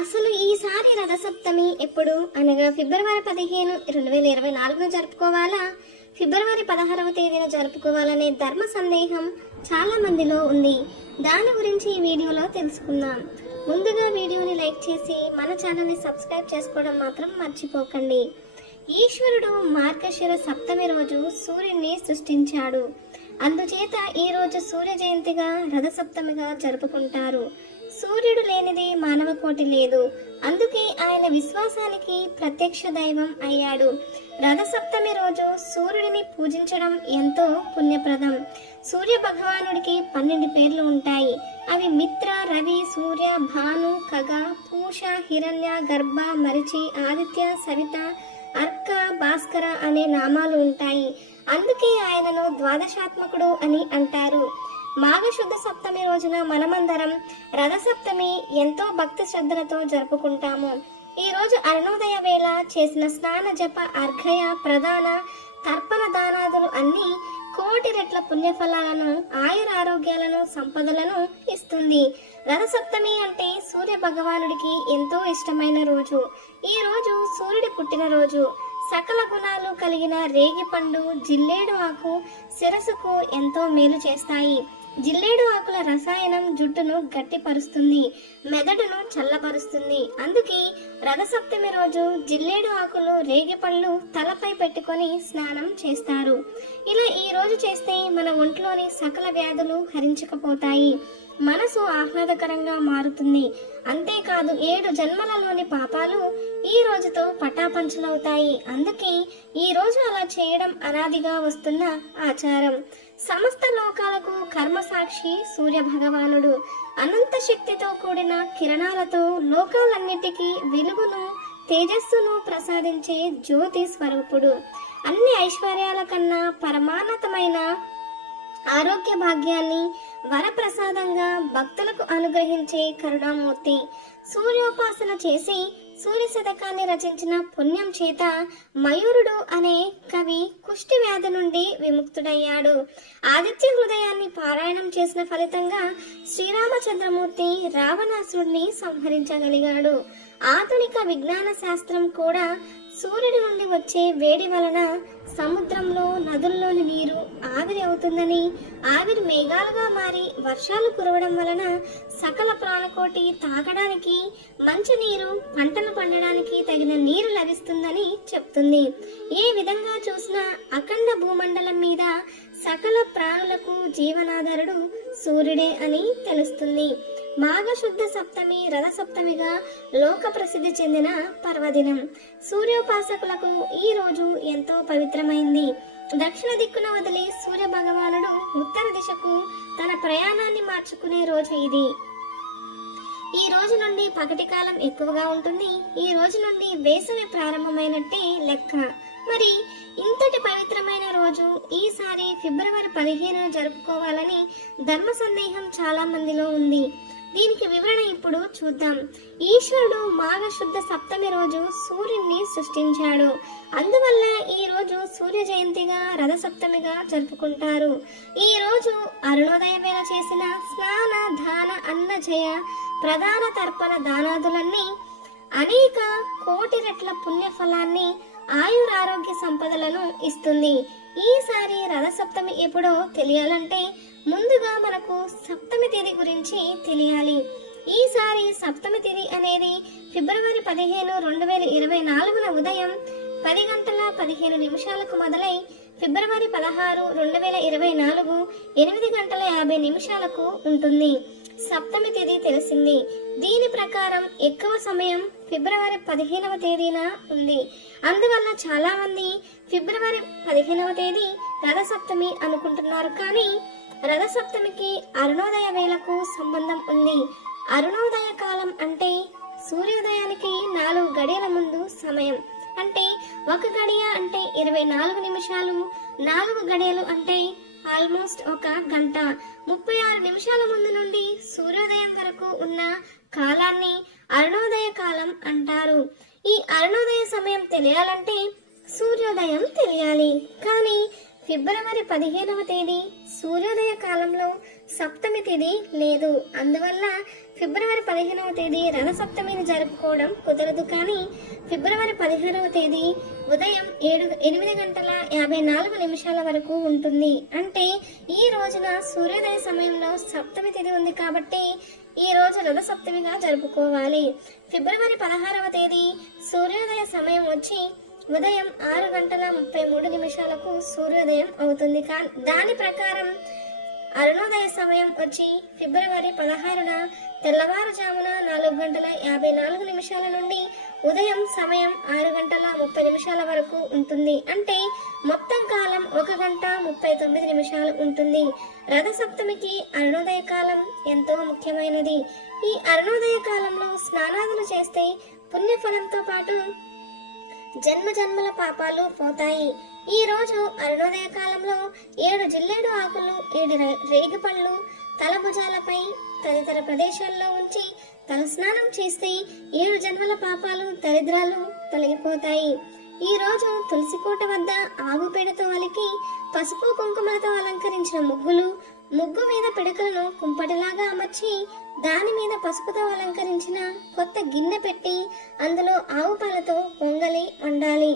అసలు ఈసారి రథసప్తమి ఎప్పుడు అనగా ఫిబ్రవరి 15, 2024 జరుపుకోవాలా, ఫిబ్రవరి 16వ తేదీన జరుపుకోవాలనే ధర్మ సందేహం చాలా మందిలో ఉంది. దాని గురించి ఈ వీడియోలో తెలుసుకుందాం. ముందుగా వీడియోని లైక్ చేసి మన ఛానల్ని సబ్స్క్రైబ్ చేసుకోవడం మాత్రం మర్చిపోకండి. ఈశ్వరుడు మార్గశిర సప్తమి రోజు సూర్యుడిని సృష్టించాడు. అందుచేత ఈ రోజు సూర్య జయంతిగా రథసప్తమిగా జరుపుకుంటారు. సూర్యుడు లేనిది మానవ కోటి లేదు. అందుకే ఆయన విశ్వాసానికి ప్రత్యక్ష దైవం అయ్యాడు. రథసప్తమి రోజు సూర్యుడిని పూజించడం ఎంతో పుణ్యప్రదం. సూర్య భగవానుడికి 12 పేర్లు ఉంటాయి. అవి మిత్ర, రవి, సూర్య, భాను, ఖగ, పూష, హిరణ్య, గర్భ, మరిచి, ఆదిత్య, సవిత, అర్క, భాస్కర అనే నామాలు ఉంటాయి. అందుకే ఆయనను ద్వాదశాత్మకుడు అని అంటారు. మాఘశుద్ధ సప్తమి రోజున మనమందరం రథసప్తమి ఎంతో భక్తి శ్రద్ధలతో జరుపుకుంటాము. ఈ రోజు అరుణోదయ వేళ చేసిన స్నాన, జప, అర్ఘ్య, ప్రధాన, తర్పణ దానాదులు అన్నీ కోటి రెట్ల పుణ్యఫలాలను, ఆయురారోగ్యాలను, సంపదలను ఇస్తుంది. రథసప్తమి అంటే సూర్య భగవానుడికి ఎంతో ఇష్టమైన రోజు. ఈ రోజు సూర్యుడి పుట్టినరోజు. సకల గుణాలు కలిగిన రేగిపండు, జిల్లేడు ఆకు శిరస్సుకు ఎంతో మేలు చేస్తాయి. జిల్లేడు ఆకుల రసాయనం జుట్టును గట్టిపరుస్తుంది, మెదడును చల్లబరుస్తుంది. అందుకే రథసప్తమి రోజు జిల్లేడు ఆకులు, రేగిపళ్ళు తలపై పెట్టుకొని స్నానం చేస్తారు. ఇలా ఈ రోజు చేస్తే మన ఒంట్లోని సకల వ్యాధులు హరించకపోతాయి. మనసు ఆహ్లాదకరంగా మారుతుంది. అంతేకాదు 7 జన్మలలోని పాపాలు ఈ రోజుతో పటాపంచలవుతాయి. అందుకే ఈ రోజు అలా చేయడం అనాదిగా వస్తున్న ఆచారం. సమస్త లోకాలకు కర్మసాక్షి సూర్య భగవానుడు. అనంత శక్తితో కూడిన కిరణాలతో లోకాలన్నిటికీ వెలుగును, తేజస్సును ప్రసాదించే జ్యోతి స్వరూపుడు. అన్ని ఐశ్వర్యాల కన్నా పరమాన్నతమైన ఆరోగ్య భాగ్యాన్ని వరప్రసాదంగా భక్తులకు అనుగ్రహించే కరుణామూర్తి. సూర్యోపాసన చేసి సూర్య శతకాన్ని రచించిన పుణ్యం చేత మయూరుడు అనే కవి కుష్టి వ్యాధి నుండి విముక్తుడయ్యాడు. ఆదిత్య హృదయాన్ని పారాయణం చేసిన ఫలితంగా శ్రీరామచంద్రమూర్తి రావణాసురుడిని సంహరించగలిగాడు. ఆధునిక విజ్ఞాన శాస్త్రం కూడా సూర్యుడి నుండి వచ్చే వేడి వలన సముద్రంలో, నదుల్లోని నీరు ఆవిరి అవుతుందని, ఆవిరి మేఘాలుగా మారి వర్షాలు కురవడం వలన సకల ప్రాణకోటి తాగడానికి మంచినీరు, పంటలు పండడానికి తగిన నీరు లభిస్తుందని చెప్తుంది. ఏ విధంగా చూసినా అఖండ భూమండలం మీద సకల ప్రాణులకు జీవనాధారుడు సూర్యుడే అని తెలుస్తుంది. మాఘశుద్ధ సప్తమి రథసప్తమిగా లోక ప్రసిద్ధి చెందిన పర్వదినం. సూర్యోపాసకులకు ఈ రోజు ఎంతో పవిత్రమైంది. దక్షిణ దిక్కున వదిలి సూర్య భగవానుడు ఉత్తర దిశకు తన ప్రయాణాన్ని మార్చుకునే రోజు ఇది. ఈ రోజు నుండి పగటి కాలం ఎక్కువగా ఉంటుంది. ఈ రోజు నుండి వేసవి ప్రారంభమైనట్టే లెక్క. మరి ఇంతటి పవిత్రమైన రోజు ఈసారి ఫిబ్రవరి 15న జరుపుకోవాలని ధర్మ సందేహం చాలా మందిలో ఉంది. దీనికి వివరణ ఇప్పుడు చూద్దాం. ఈశ్వరుడు మాఘశుద్ధ సప్తమి రోజు సూర్యుడిని సృష్టించాడు. అందువల్ల ఈ రోజు సూర్య జయంతిగా రథసప్తమిగా జరుపుకుంటారు. ఈ రోజు అరుణోదయ వేళ చేసిన స్నాన, దాన, అన్నజయ, ప్రధాన, తర్పణ దానాదులన్నీ అనేక కోటి రెట్ల పుణ్యఫలాన్ని, ఆయురారోగ్య సంపదలను ఇస్తుంది. ఈసారి రథసప్తమి ఎప్పుడో తెలియాలంటే ముందుగా మనకు సప్తమి తేదీ గురించి తెలియాలి. ఈసారి సప్తమి తేదీ అనేది ఫిబ్రవరి 15, 2024 ఉదయం 10:15 మొదలై ఫిబ్రవరి 16, 2024 8:50 ఉంటుంది. సప్తమి తేదీ తెలిసింది. దీని ప్రకారం ఎక్కువ సమయం ఫిబ్రవరి 15వ తేదీన ఉంది. అందువల్ల చాలా మంది ఫిబ్రవరి 15వ తేదీ రథసప్తమి అనుకుంటున్నారు. కానీ రథసప్తమికి అరుణోదయ వేళకు సంబంధం ఉంది. అరుణోదయ కాలం అంటే సూర్యోదయానికి 4 గడియల ముందు సమయం. అంటే 1 గడియ అంటే 24 నిమిషాలు, 4 గడియలు అంటే ఆల్మోస్ట్ 1 గంట. 36 నిమిషాల ముందు నుండి సూర్యోదయం వరకు ఉన్న కాలాన్ని అరుణోదయ కాలం అంటారు. ఈ అరుణోదయ సమయం తెలియాలంటే సూర్యోదయం తెలియాలి. కానీ ఫిబ్రవరి 15వ తేదీ సూర్యోదయ కాలంలో సప్తమి తిథి లేదు. అందువల్ల ఫిబ్రవరి 15వ తేదీ రథ సప్తమిని జరుపుకోవడం కుదరదు. కానీ ఫిబ్రవరి 16వ తేదీ ఉదయం 8 గంటల 54 నిమిషాల వరకు ఉంటుంది. అంటే ఈ రోజున సూర్యోదయ సమయంలో సప్తమి తిథి ఉంది కాబట్టి ఈ రోజు రథ సప్తమిగా జరుపుకోవాలి. ఫిబ్రవరి 16వ తేదీ సూర్యోదయ సమయం వచ్చి ఉదయం 6 గంటల 33 నిమిషాలకు సూర్యోదయం అవుతుంది. దాని ప్రకారం అరుణోదయ సమయం వచ్చి ఫిబ్రవరి 16న తెల్లవారుజామున 4 గంటల 54 నిమిషాల నుండి ఉదయం సమయం 6 గంటల 30 నిమిషాల వరకు ఉంటుంది. అంటే మొత్తం కాలం 1 గంట 39 నిమిషాలు ఉంటుంది. రథ సప్తమికి అరుణోదయ కాలం ఎంతో ముఖ్యమైనది. ఈ అరుణోదయ కాలంలో స్నానాదులు చేస్తే పుణ్యఫలంతో పాటు జన్మజన్మల పాపాలు పోతాయి. ఈ రోజు అరుణోదయ కాలంలో 7 జిల్లేడు ఆకులు, 7 రేగిపళ్ళు తలభుజాలపై తదితర ప్రదేశాల్లో ఉంచి తలస్నానం చేస్తే 7 జన్మల పాపాలు దరిద్రాలు తొలగిపోతాయి. ఈ రోజు తులసి కోట వద్ద ఆవు పేడతో అలికి పసుపు కుంకుమలతో అలంకరించిన ముగ్గు మీద పిడకలను కుంపటిలాగా అమర్చి దాని మీద పసుపుతో అలంకరించిన కొత్త గిన్నె పెట్టి అందులో ఆవు పాలతో పొంగలి వండాలి.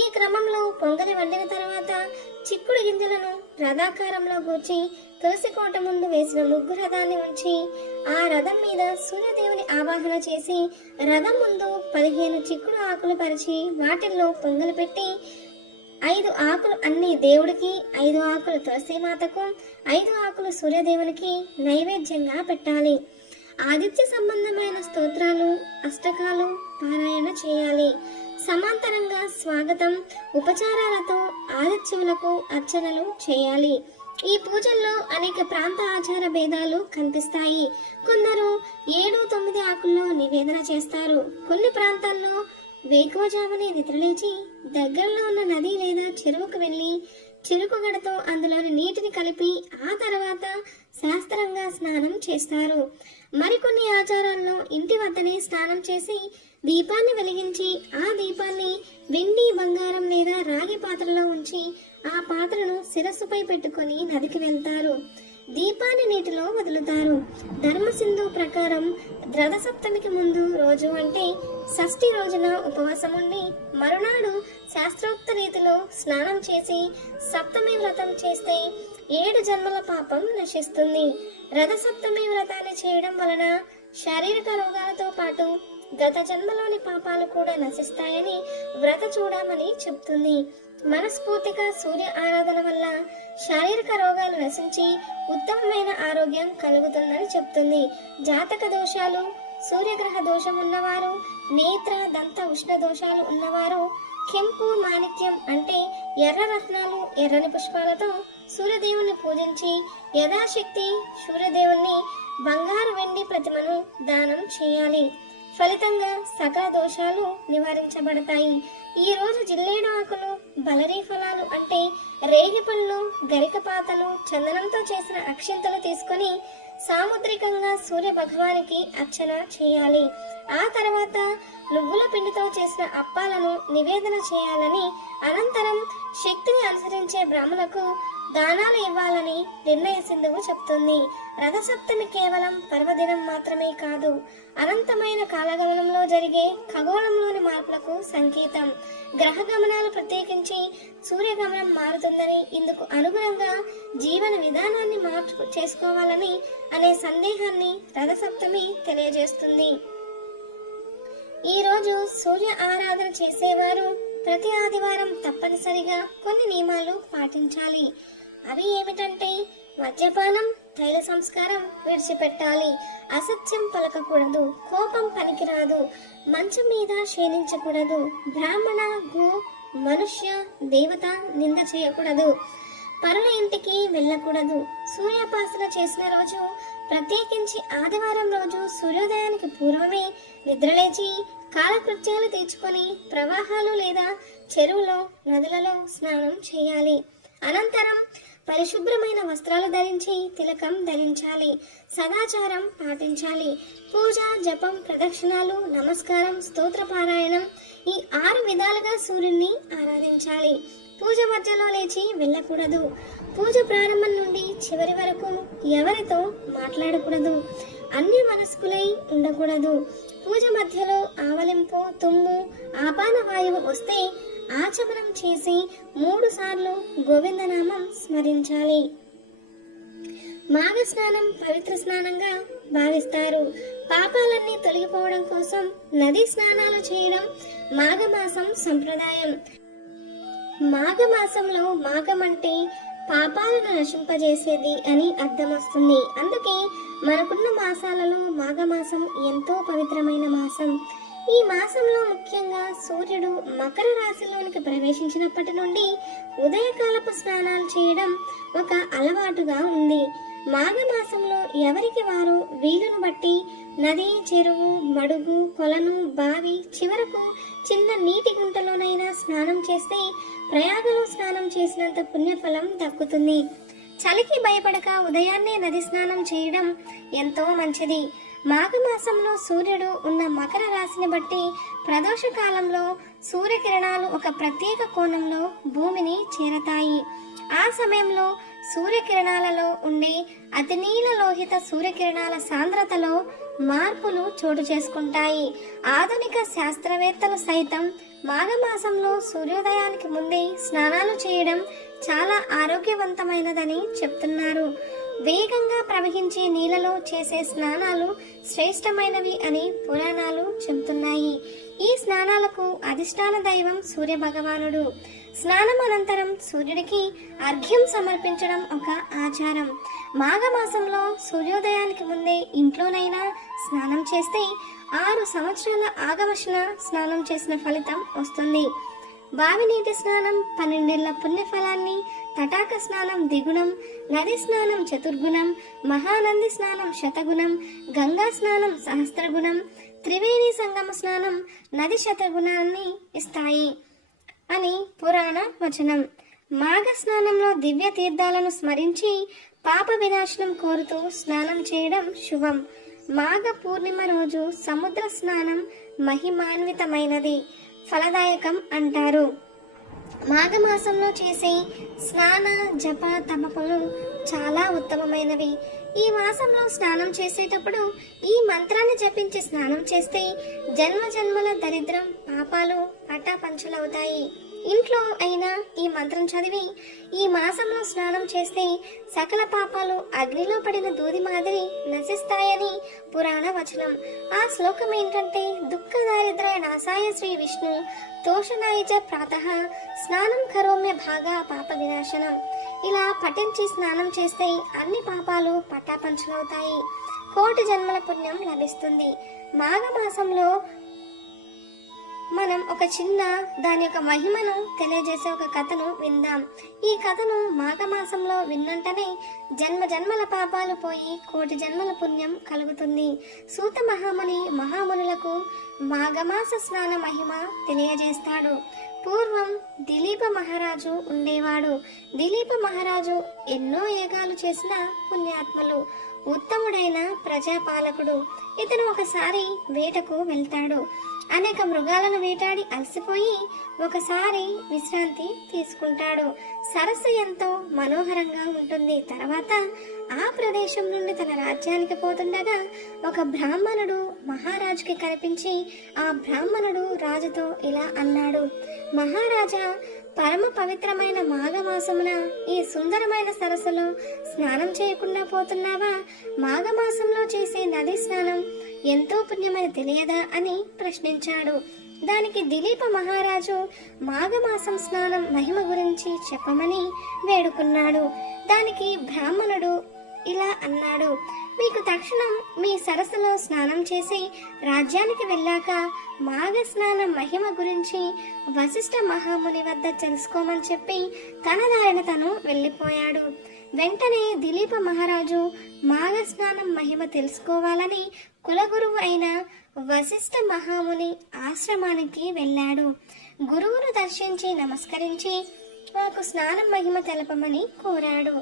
ఈ క్రమంలో పొంగలి వండిన తర్వాత చిక్కుడు గింజలను రథాకారంలో కూర్చి తులసి కోట ముందు వేసిన ముగ్గు రథాన్ని ఉంచి ఆ రథం మీద సూర్యదేవుని ఆవాహన చేసి రథం ముందు 15 చిక్కుడు ఆకులు పరిచి వాటిల్లో పొంగలి పెట్టి 5 ఆకులు అన్ని దేవుడికి, 5 ఆకులు తులసీమాతకు, 5 ఆకులు సూర్యదేవునికి నైవేద్యంగా పెట్టాలి. ఆదిత్య సంబంధమైన స్తోత్రాలు, అష్టకాలు పారాయణ చేయాలి. సమాంతరంగా స్వాగతం, ఉపచారాలతో ఆదిత్యులకు అర్చనలు చేయాలి. ఈ పూజల్లో అనేక ప్రాంత ఆచార భేదాలు కనిపిస్తాయి. కొందరు 7-9 ఆకుల్లో నివేదన చేస్తారు. కొన్ని ప్రాంతాల్లో వేకువజామునే నిద్రలేచి దగ్గరలో ఉన్న నది లేదా చెరువుకు వెళ్ళి చెరుకు గడతో అందులోని నీటిని కలిపి ఆ తర్వాత శాస్త్రంగా స్నానం చేస్తారు. మరికొన్ని ఆచారాల్లో ఇంటి వద్దనే స్నానం చేసి దీపాన్ని వెలిగించి ఆ దీపాన్ని వెండి, బంగారం లేదా రాగి పాత్రలో ఉంచి ఆ పాత్రను శిరస్సుపై పెట్టుకొని నదికి వెళ్తారు. దీపాన్ని నీటిలో వదులుతారు. ధర్మసింధు ప్రకారం రథ సప్తమికి ముందు రోజు అంటే షష్ఠి రోజున ఉపవాసం ఉండి మరునాడు శాస్త్రోక్త రీతిలో స్నానం చేసి సప్తమి వ్రతం చేస్తే 7 జన్మల పాపం నశిస్తుంది. రథ సప్తమి వ్రతాన్ని చేయడం వలన శారీరక రోగాలతో పాటు గత జన్మలోని పాపాలు కూడా నశిస్తాయని వ్రత చూడమని చెప్తుంది. మనస్ఫూర్తిగా సూర్య ఆరాధన వల్ల శారీరక రోగాలు నశించి ఉత్తమమైన ఆరోగ్యం కలుగుతుందని చెప్తుంది. జాతక దోషాలు, సూర్యగ్రహ దోషం ఉన్నవారు, నేత్ర దంత ఉష్ణ దోషాలు ఉన్నవారు కెంపు, మాణిక్యం అంటే ఎర్ర రత్నాలు, ఎర్రని పుష్పాలతో సూర్యదేవుని పూజించి యథాశక్తి సూర్యదేవుని బంగారు, వెండి ప్రతిమను దానం చేయాలి. ఫలితంగా సకల దోషాలు నివారించబడతాయి. ఈ రోజు జిల్లేడు ఆకులు, బలరీ ఫలాలు అంటే రేగిపళ్ళు, గరికపాతలు, చందనంతో చేసిన అక్షింతలు తీసుకొని సాముద్రికంగా సూర్య భగవానికి అర్చన చేయాలి. ఆ తర్వాత నువ్వుల పిండితో చేసిన అప్పాలను నివేదన చేయాలని, అనంతరం శక్తిని అనుసరించే బ్రాహ్మణులకు దానాలు ఇవ్వాలని నిర్ణయ సింధువు చెప్తుంది. రథసప్తమి కేవలం పర్వదినం మాత్రమే కాదు, అనంతమైన కాలగమనంలో జరిగే ఖగోళంలోని మార్పులకు సంకేతం. గ్రహ గమనాలు ప్రత్యేకించి సూర్యగమనం మారుతుందని, ఇందుకు అనుగుణంగా జీవన విధానాన్ని మార్పు చేసుకోవాలని అనే సందేహాన్ని రథసప్తమి తెలియజేస్తుంది. ఈ రోజు సూర్య ఆరాధన చేసేవారు ప్రతి ఆదివారం తప్పనిసరిగా కొన్ని నియమాలు పాటించాలి. అవి ఏమిటంటే మద్యపానం, తైల సంస్కారం విడిచిపెట్టాలి, అసత్యం పలకకూడదు, కోపం పనికిరాదు, మంచం మీద శయనించకూడదు, బ్రాహ్మణ, గో, మనుష్య, దేవత నింద చేయకూడదు, పరుల ఇంటికి వెళ్ళకూడదు. సూర్యోపాసన చేసిన రోజు, ప్రత్యేకించి ఆదివారం రోజు సూర్యోదయానికి పూర్వమే నిద్రలేచి కాలకృత్యాలు తీర్చుకొని ప్రవాహాలు లేదా చెరువులో, నదులలో స్నానం చేయాలి. అనంతరం పరిశుభ్రమైన వస్త్రాలు ధరించి తిలకం ధరించాలి. సదాచారం పాటించాలి. పూజ, జపం, ప్రదక్షిణాలు, నమస్కారం, స్తోత్ర పారాయణం ఈ 6 విధాలుగా సూర్యుడిని ఆరాధించాలి. పూజ మధ్యలో లేచి వెళ్ళకూడదు. పూజ ప్రారంభం నుండి చివరి వరకు ఎవరితో మాట్లాడకూడదు. అన్ని మనస్కులై ఉండకూడదు. పూజ మధ్యలో ఆవలింపు, తుమ్ము, ఆపాన వాయువు వస్తే ఆచమనం చేసి 3 సార్లు గోవిందనామం స్మరించాలి. మాఘ స్నానం పవిత్ర స్నానంగా భావిస్తారు. పాపాలన్నీ తొలగిపోవడం కోసం నదీ స్నానాలు చేయడం మాఘమాసం సంప్రదాయం. మాఘమాసంలో మాఘం అంటే పాపాలను నశింపజేసేది అని అర్థం వస్తుంది. అందుకే మనకున్న మాసాలలో మాఘమాసం ఎంతో పవిత్రమైన మాసం. ఈ మాసంలో ముఖ్యంగా సూర్యుడు మకర రాశిలోనికి ప్రవేశించినప్పటి నుండి ఉదయకాలపు స్నానాలు చేయడం ఒక అలవాటుగా ఉంది. మాఘమాసంలో ఎవరికి వారు వీలును బట్టి నది, చెరువు, మడుగు, కొలను, బావి, చివరకు చిన్న నీటి గుంటలోనైనా స్నానం చేస్తే ప్రయాగలో స్నానం చేసినంత పుణ్యఫలం దక్కుతుంది. చలికి భయపడక ఉదయాన్నే నది స్నానం చేయడం ఎంతో మంచిది. మాఘమాసంలో సూర్యుడు ఉన్న మకర రాశిని బట్టి ప్రదోష కాలంలో సూర్యకిరణాలు ఒక ప్రత్యేక కోణంలో భూమిని చేరతాయి. ఆ సమయంలో సూర్యకిరణాలలో ఉండే అతినీల లోహిత సూర్యకిరణాల సాంద్రతలో మార్పులు చోటు చేసుకుంటాయి. ఆధునిక శాస్త్రవేత్తలు సైతం మాఘమాసంలో సూర్యోదయానికి ముందే స్నానాలు చేయడం చాలా ఆరోగ్యవంతమైనదని చెప్తున్నారు. వేగంగా ప్రవహించే నీళ్ళలో చేసే స్నానాలు శ్రేష్టమైనవి అని పురాణాలు చెబుతున్నాయి. ఈ స్నానాలకు అధిష్టాన దైవం సూర్య భగవానుడు. స్నానం అనంతరం సూర్యుడికి అర్ఘ్యం సమర్పించడం ఒక ఆచారం. మాఘమాసంలో సూర్యోదయానికి ముందే ఇంట్లోనైనా స్నానం చేస్తే 6 సంవత్సరాల ఆగమశన స్నానం చేసిన ఫలితం వస్తుంది. బావి నీటి స్నానం 12 ఏళ్ల పుణ్యఫలాన్ని, తటాక స్నానం ద్విగుణం, నది స్నానం చతుర్గుణం, మహానంది స్నానం శతగుణం, గంగా స్నానం సహస్రగుణం, త్రివేణి సంగమ స్నానం నది శతగుణాన్ని ఇస్తాయి అని పురాణ వచనం. మాఘ స్నానంలో దివ్య తీర్థాలను స్మరించి పాప వినాశనం కోరుతూ స్నానం చేయడం శుభం. మాఘ పూర్ణిమ రోజు సముద్ర స్నానం మహిమాన్వితమైనది, ఫలదాయకం అంటారు. మాఘమాసంలో చేసే స్నాన జప తపములు చాలా ఉత్తమమైనవి. ఈ మాసంలో స్నానం చేసేటప్పుడు ఈ మంత్రాన్ని జపించి స్నానం చేస్తే జన్మ జన్మల దరిద్రం పాపాలు పటాపంచలవుతాయి. ఇంట్లో అయినా ఈ మంత్రం చదివి ఈ మాసంలో స్నానం చేస్తే సకల పాపాలు అగ్నిలో పడిన దూది మాదిరి నశిస్తాయని పురాణ వచనం. ఆ శ్లోకం ఏంటంటే, దుఃఖ దారిద్ర్య నాశాయ శ్రీ విష్ణు తోషనాయిచ ప్రాతః స్నానం కరోమ్య భాగా పాప వినాశనం. ఇలా పఠించి స్నానం చేస్తే అన్ని పాపాలు పటాపంచలవుతాయి, కోటి జన్మల పుణ్యం లభిస్తుంది. మాఘమాసంలో మనం ఒక చిన్న దాని యొక్క మహిమను తెలియజేసే ఒక కథను విందాం. ఈ కథను మాఘమాసంలో విన్నంటనే జన్మ జన్మల పాపాలు పోయి కోటి జన్మల పుణ్యం కలుగుతుంది. సూత మహాముని మహామునులకు మాఘమాస స్నాన మహిమ తెలియజేస్తాడు. పూర్వం దిలీప మహారాజు ఉండేవాడు. దిలీప మహారాజు ఎన్నో యాగాలు చేసిన పుణ్యాత్ములు, ఉత్తముడైన ప్రజాపాలకుడు. ఇతను ఒకసారి వేటకు వెళ్తాడు. అనేక మృగాలను వేటాడి అలసిపోయి ఒకసారి విశ్రాంతి తీసుకుంటాడు. సరస్సు ఎంతో మనోహరంగా ఉంటుంది. తర్వాత ఆ ప్రదేశం నుండి తన రాజ్యానికి పోతుండగా ఒక బ్రాహ్మణుడు మహారాజుకి కనిపించి ఆ బ్రాహ్మణుడు రాజుతో ఇలా అన్నాడు, మహారాజా, పరమ పవిత్రమైన మాఘమాసమున ఈ సుందరమైన సరస్సులో స్నానం చేయకుండా పోతున్నావా? మాఘమాసంలో చేసే నది స్నానం ఎంతో పుణ్యమని తెలియదా అని ప్రశ్నించాడు. దానికి దిలీప మహారాజు మాఘమాసం స్నానం మహిమ గురించి చెప్పమని వేడుకున్నాడు. దానికి బ్రాహ్మణుడు ఇలా అన్నాడు, మీకు తక్షణం మీ సరస్సులో స్నానం చేసి రాజ్యానికి వెళ్ళాక మాఘ స్నానం మహిమ గురించి వశిష్ఠ మహాముని వద్ద తెలుసుకోమని చెప్పి తన దారిన తను వెళ్ళిపోయాడు. వెంటనే దిలీప మహారాజు మాఘ స్నానం మహిమ తెలుసుకోవాలని కులగురువు అయిన వశిష్ఠ మహాముని ఆశ్రమానికి వెళ్ళాడు. గురువును దర్శించి నమస్కరించి మాకు స్నానం మహిమ తెలపమని కోరాడు.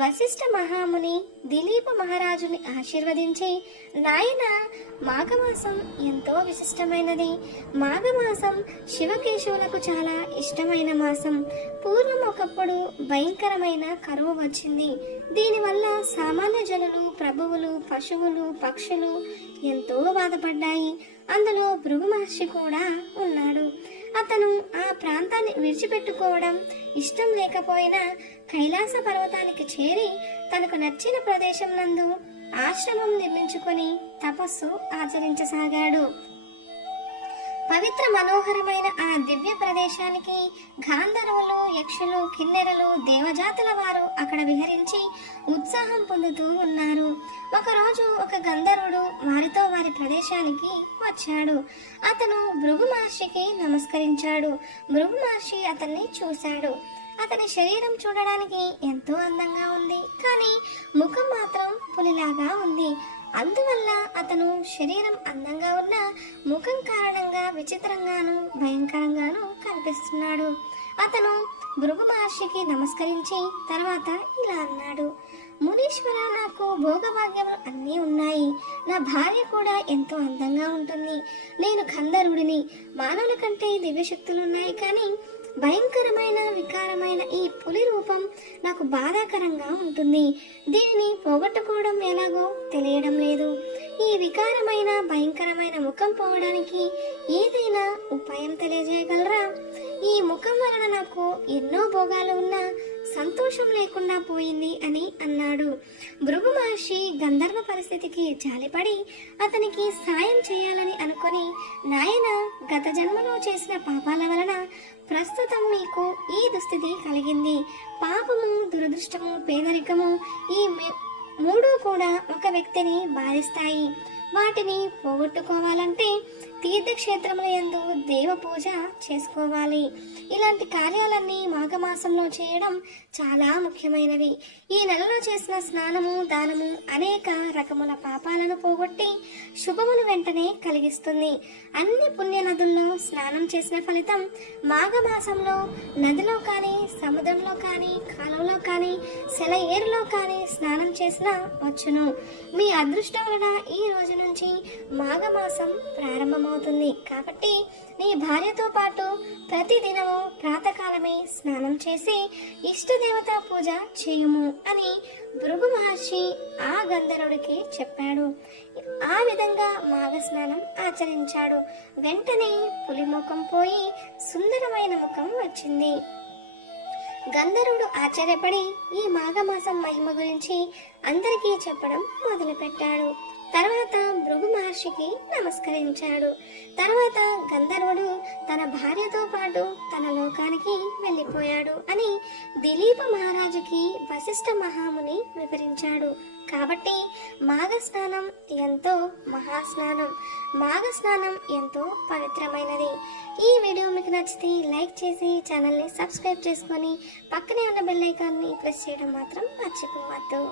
వశిష్ఠ మహాముని దిలీప మహారాజుని ఆశీర్వదించి, నాయన, మాఘమాసం ఎంతో విశిష్టమైనది. మాఘమాసం శివకేశవులకు చాలా ఇష్టమైన మాసం. పూర్వం ఒకప్పుడు భయంకరమైన కరువు వచ్చింది. దీనివల్ల సామాన్య జనులు, ప్రభువులు, పశువులు, పక్షులు ఎంతో బాధపడ్డాయి. అందులో భృగు మహర్షి కూడా ఉన్నాడు. అతను ఆ ప్రాంతాన్ని విడిచిపెట్టుకోవడం ఇష్టం లేకపోయినా కైలాస పర్వతానికి చేరి తనకు నచ్చిన ప్రదేశం నందు ఆశ్రమం నిర్మించుకొని తపస్సు ఆచరించసాగాడు. పవిత్ర మనోహరమైన ఆ దివ్య ప్రదేశానికి గాంధర్వులు, యక్షులు, కిన్నెరలు, దేవజాతుల వారు అక్కడ విహరించి ఉత్సాహం పొందుతూ ఉన్నారు. ఒకరోజు ఒక గంధర్వుడు వారితో వారి ప్రదేశానికి వచ్చాడు. అతను భృగు మహర్షికి నమస్కరించాడు. భృగు మహర్షి అతన్ని చూశాడు. అతని శరీరం చూడడానికి ఎంతో అందంగా ఉంది, కానీ ముఖం మాత్రం పులిలాగా ఉంది. అందువల్ల అతను శరీరం అందంగా ఉన్న ముఖం కారణంగా విచిత్రంగాను భయంకరంగాను కనిపిస్తున్నాడు. అతను భృగు మహర్షికి నమస్కరించి తర్వాత ఇలా అన్నాడు: మునీశ్వర, నాకు భోగభాగ్యములు అన్నీ ఉన్నాయి. నా భార్య కూడా ఎంతో అందంగా ఉంటుంది. నేను గంధర్వుడిని. మానవుల కంటే దివ్యశక్తులున్నాయి, కానీ భయంకరమైన వికారమైన ఈ పులి రూపం నాకు బాధాకరంగా ఉంటుంది. దీనిని పోగొట్టుకోవడం ఎలాగో తెలియడం లేదు. ఈ వికారమైన భయంకరమైన ముఖం పోవడానికి ఏదైనా ఉపాయం తెలియజేయగలరా? ఈ ముఖం వలన నాకు ఎన్నో భోగాలు ఉన్నా సంతోషం లేకుండా పోయింది అని అన్నాడు. భృగు మహర్షి గంధర్వ పరిస్థితికి జాలిపడి అతనికి సాయం చేయాలని అనుకొని, నాయన, గత జన్మలో చేసిన పాపాల వలన ప్రస్తుతం మీకు ఈ దుస్థితి కలిగింది. పాపము, దురదృష్టము, పేదరికము ఈ మూడు కూడా ఒక వ్యక్తిని బాధిస్తాయి. వాటిని పోగొట్టుకోవాలంటే తీర్థక్షేత్రముల యందు దేవ పూజ చేసుకోవాలి. ఇలాంటి కార్యాలన్నీ మాఘమాసంలో చేయడం చాలా ముఖ్యమైనవి. ఈ నెలలో చేసిన స్నానము, దానము అనేక రకముల పాపాలను పోగొట్టి శుభమును వెంటనే కలిగిస్తుంది. అన్ని పుణ్య నదుల్లో స్నానం చేసిన ఫలితం మాఘమాసంలో నదిలో కానీ, సముద్రంలో కానీ, కాలువలో కానీ, సెలయేరులో కానీ స్నానం చేసినా వచ్చును. మీ అదృష్టం వలన ఈ రోజు నుంచి మాఘమాసం ప్రారంభమవుతుంది. కాబట్టి నీ భార్యతో పాటు ప్రతిదినము ప్రాతకాలమే స్నానం చేసి ఇష్టదేవత పూజ చేయుము అని భృగు మహర్షి ఆ గంధర్వుడికి చెప్పాడు. ఆ విధంగా మాఘ స్నానం ఆచరించాడు. వెంటనే పులి ముఖం పోయి సుందరమైన ముఖం వచ్చింది. గంధర్వుడు ఆశ్చర్యపడి ఈ మాఘమాసం మహిమ గురించి అందరికీ చెప్పడం మొదలుపెట్టాడు. తర్వాత భృగు మహర్షికి నమస్కరించాడు. తర్వాత గంధర్వుడు తన భార్యతో పాటు తన లోకానికి వెళ్ళిపోయాడు అని దిలీప మహారాజుకి వశిష్ఠ మహాముని వివరించాడు. కాబట్టి మాఘస్నానం ఎంతో మహాస్నానం. మాఘస్నానం ఎంతో పవిత్రమైనది. ఈ వీడియో మీకు నచ్చితే లైక్ చేసి ఛానల్ని సబ్స్క్రైబ్ చేసుకొని పక్కనే ఉన్న బెల్ ఐకాన్ని ప్రెస్ చేయడం మాత్రం మర్చిపోవద్దు.